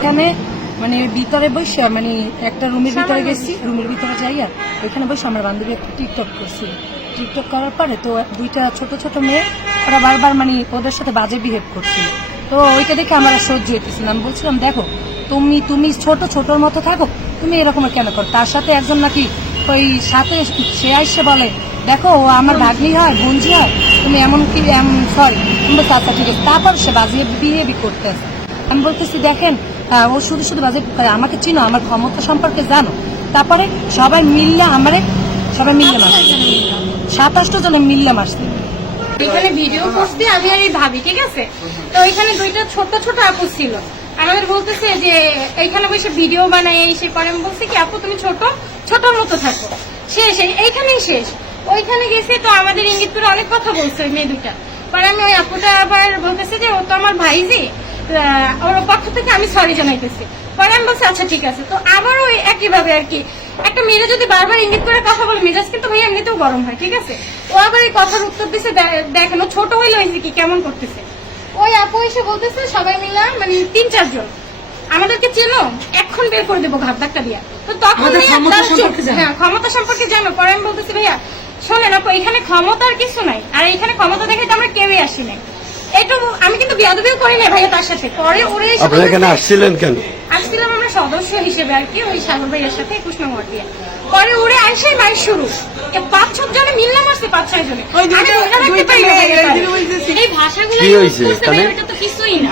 এখানে মানে ভিতরে বসে মানে একটা রুমের ভিতরে গেছি, রুমের ভিতরে যাইয়া ওইখানে বসে আমার বান্ধবী একটা টিকটক করছিল। টিকটক করার পরে তো দুইটা ছোট ছোট মেয়ে ওরা বারবার মানে ওদের সাথে বাজে বিহেভ করছিল। তো ওইটা দেখে আমার সহ্য হইতেছিল। আমি বলছিলাম দেখো তুমি ছোট ছোটর মতো থাকো, তুমি এরকম কেন করো? তার সাথে একজন নাকি ওই সাথে সে আসছে বলে দেখো ও আমার ভাগ্নি হয়, বোনজি হয়, তুমি এমন কি সরি তুমি বলছো আচ্ছা ঠিক আছে। তারপর সে বাজিয়ে বিহেভি করতে আসে। আমি বলতেছি দেখেন ও শুধু শুধু বাজে করে, আমাকে চিনো, আমার ক্ষমতা সম্পর্কে জানো। তারপরে সবাই মিললে মারছে, 27 জনে মিললে মারছে। এখানে ভিডিও করছি আমি আর এই ভাবি, ঠিক আছে? তো এখানে দুইটা ছোট ছোট আপু ছিল, আমাদের বলতেছে যে এইখানে বসে ভিডিও বানাই এসে পরে। আমি বলছি কি আপু তুমি ছোটর মতো থাকো, শেষ এইখানেই শেষ। ওইখানে গেছে তো আমাদের ইঙ্গিত করে অনেক কথা বলছে ওই মেয়ে দুটা। পরে আমি ওই আপুটা আবার বলতেছে যে ও তো আমার ভাইজি, ওর পক্ষ থেকে আমি সরি জানাইতেছি। পরে আমি বলছি আচ্ছা ঠিক আছে। তো আবার ওই একইভাবে আর কি একটা মেয়েরা যদি বারবার ইঙ্গিত করে কথা বলে মেজাজ কিন্তু ভাই এমনিতেও গরম হয়, ঠিক আছে? ও আবার এই কথার উত্তর দিচ্ছে দেখেন ও ছোট হইলে হয়েছে কি কেমন করতেছে। ওই আপু এসে বলতেছে সবাই মিলা মানে 3-4 জন আমাদেরকে চেনো, এখন বের করে দেবো ঘাট ধাক্কা দিয়া। তো তখন হ্যাঁ ক্ষমতা সম্পর্কে জানো। পরে আমি বলতেছি ভাইয়া শোনেন আপু এখানে ক্ষমতার কিছু নাই, আর এখানে ক্ষমতা দেখে তো আমরা কেউই আসি নাই। একটু আমি কিন্তু বিয়াদবিও করি না ভাইয়া তার সাথে। পরে ওরে এখানে আসছিলেন কেন? আসছিলাম আমরা সদস্য হিসেবে আর কি, ওই সাগর ভাইয়ের সাথে 21 নম্বর দিয়ে। পরে ওরে আইসাই মার শুরু 5-6 জনে মিললাম আসছে, 5-6 জনে। এই ভাষাগুলো তো কিছুই না।